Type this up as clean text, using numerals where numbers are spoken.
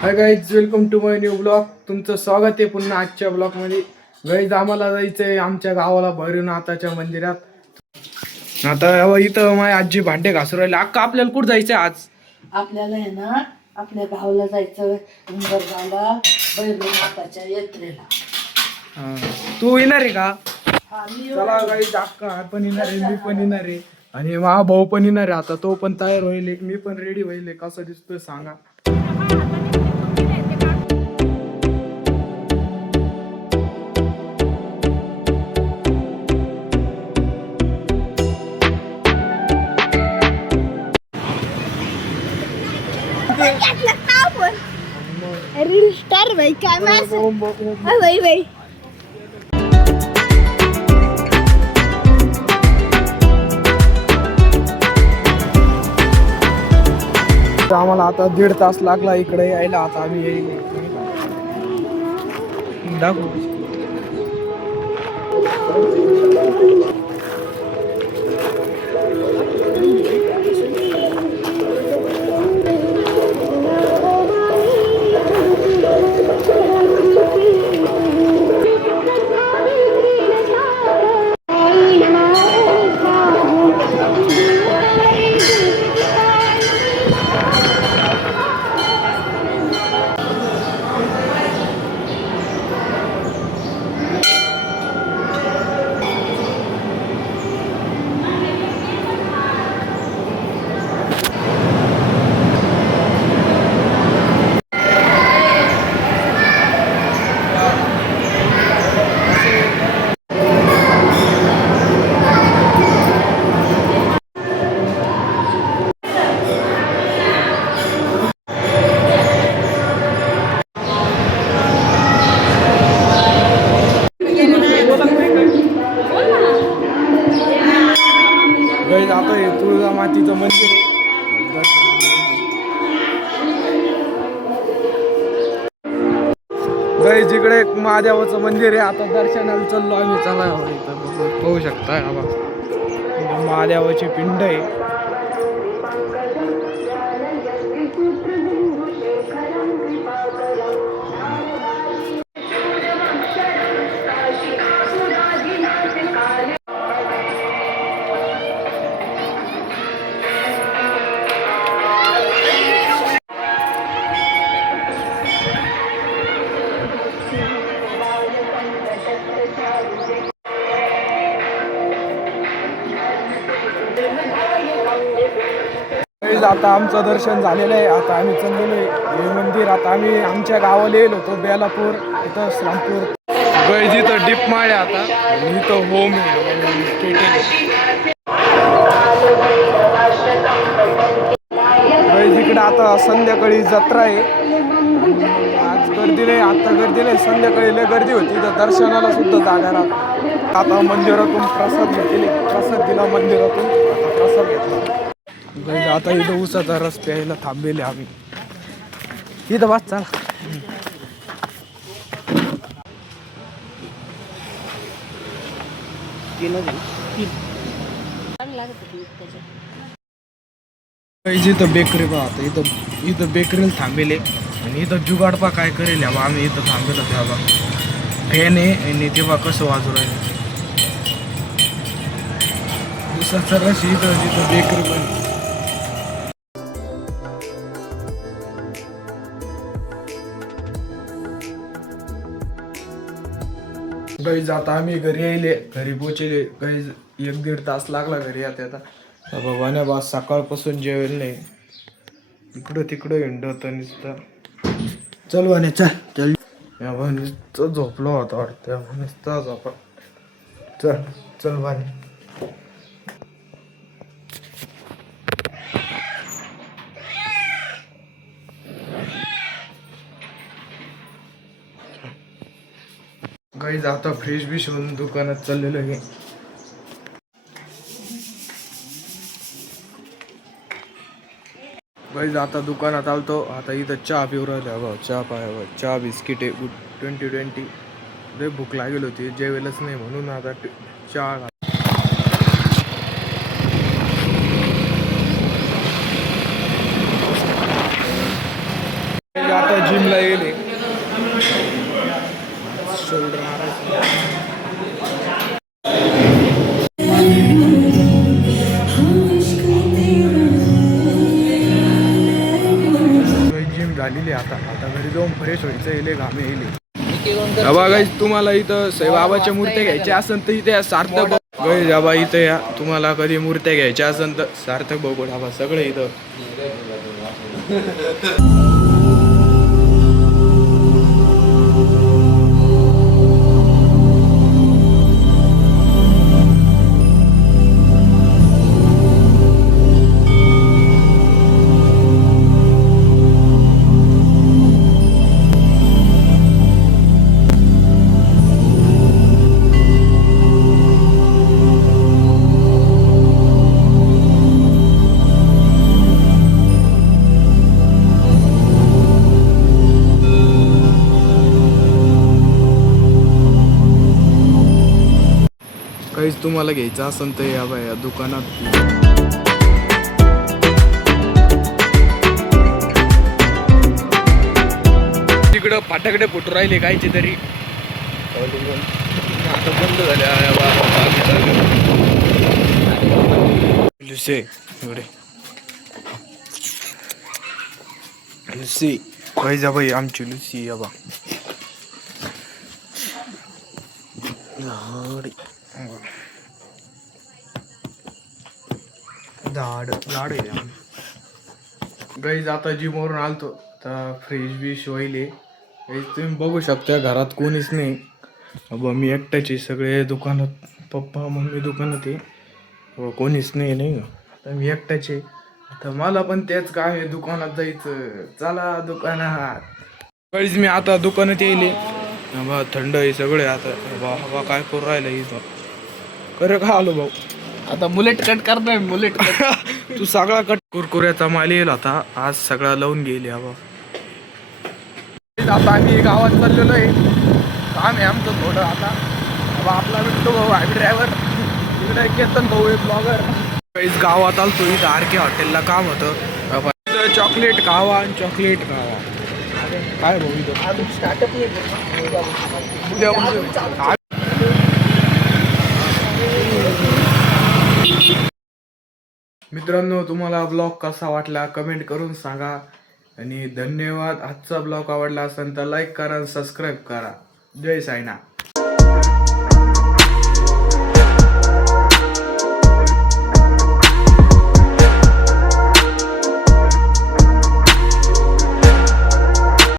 High guys, welcome to my new blog. तुमचं स्वागत आहे पुन्हा आजच्या ब्लॉगमध्ये. गाईज, आम्हाला जायचंय आमच्या गावाला भैरवनाथाच्या मंदिरात. आता इथं माझी आजी भांडे घासून राहिले. अक्का, आपल्याला कुठं जायचंय आज? आपल्याला आहे ना आपल्या गावाला जायचं गावाला भैरवनाथाच्या यात्रेला. तू येणार आहे का? मी चला गाईज, अक्का पण येणार आहे, मी पण येणार आहे आणि माझा भाऊ पण येणार आहे. आता तो पण तयार होईल, मी पण रेडी होईल. कसं दिसतोय सांगा. रील स्टार भाई काय माणसं भाई भाई आम्हाला आता 1.5 तास लागला इकडे यायला. आता आम्ही येईल दाखवू. आता हे तुळजा मातीचं मंदिर आहे. जिकडे एक महादेवाचं मंदिर आहे. आता दर्शनाला चाललो आम्ही. चला इथं पाहू शकता महादेवाची पिंड आहे. आता आमचं दर्शन झालेलं आहे. आता आम्ही चाललेलो आहे हे मंदिर. आता आम्ही आमच्या गावाला येलो होतो बेलापूर, इथं श्रामपूर. इथं डीप माळ आहे आता, इथं होम आहे. इकडे आता संध्याकाळी जत्रा आहे. आज गर्दी नाही, आता गर्दी नाही. संध्याकाळी लय गर्दी होती. इथं दर्शनाला सुद्धा जागा राहतात. आता मंदिरातून प्रसाद घेतले, प्रसाद दिला मंदिरातून. आता प्रसाद घेतला. आता इथं उसाचा रस प्यायला थांबलेले आम्ही. इथं बस चला. इथं बेकरी बा. आता इथं बेकरीला थांबेले आणि इथं जुगाडपा काय करेल आम्ही इथं थांबेलो. तेव्हा फॅन आहे आणि तेव्हा कसं वाजू राहिलं. उसाचा रस इथं बेकरी पण. गाईज, आता आम्ही घरी यायले, घरी पोचले. गाईज 1-1.5 तास लागला घरी आता. बाबाने बा सकाळपासून जेवेल नाही. इकडं तिकडं हिंडत नुसतं. चल वाने चल. या नुसतं झोपलो होता वाटतं. नुसतं झोपा. चल वाने. गाईज, आता फ्रेश बिश होऊन दुकानात चाललेलो आहे. गाईज, आता दुकानात आलतो. आता इथं चहा पिऊ राहिलो. चहा पाया, चहा बिस्किट आहे 2020. लय भूक लागेल होती, जेवेलच नाही म्हणून आता चहा. आता वाजले आता घरी जाऊन फ्रेश व्हायचं येले घामे येले. बाबा गाईज तुम्हाला इथं साईबाबाच्या मूर्त्या घ्यायच्या असेल तर इथे सार्थक गाईज बाबा इथं या. तुम्हाला कधी मूर्त्या घ्यायच्या असेल तर सार्थक भाऊ बाबा सगळे इथं. काहीच तुम्हाला घ्यायचं असेल तर या बा या दुकानात. तिकडं फाटाकडे फुटू राहिले कायचे तरी आता बंद झाले. लुसी काही जा बाई आमची लुसी या बा. झाड आहे गाईज. आता जिमवरून आलतो तर फ्रेश बिश व्हायले. तुम्ही बघू शकता घरात कोणीच नाही. बाबा मी एकट्याचे सगळे दुकानात पप्पा मम्मी दुकानात आहे. कोणीच नाही का आता मी एकट्याचे. आता मला पण तेच काय दुकानात जायचं. चला दुकानात. गाईज मी आता दुकानात येईल. बा थंड आहे सगळे आता. बा काय करू राहिलं इथं खरं का आलो भाऊ. आता बुलेट कट करतोय बुलेट तू सगळा कट. कुरकुऱ्याचा माल येईल आता आज सगळा लावून गेले. आता आम्ही गावात चाललेलो आहे. काम आहे आमचं थोडं आता. आपला भेटतो भाऊ आम्ही ड्रायव्हर. इकडे केतन भाऊ एक ब्लॉगर. गावात आलतो इथं आर के हॉटेलला काम होतं. चॉकलेट खावा आणि चॉकलेट खावा. काय भाऊ इथं स्टार्टअप उद्या मित्रांनो तुम्हाला ब्लॉग कसा वाटला कमेंट करून सांगा. आणि धन्यवाद. आजचा ब्लॉग आवडला असेल तर लाईक करा आणि सबस्क्राईब करा. जय साईनाथ.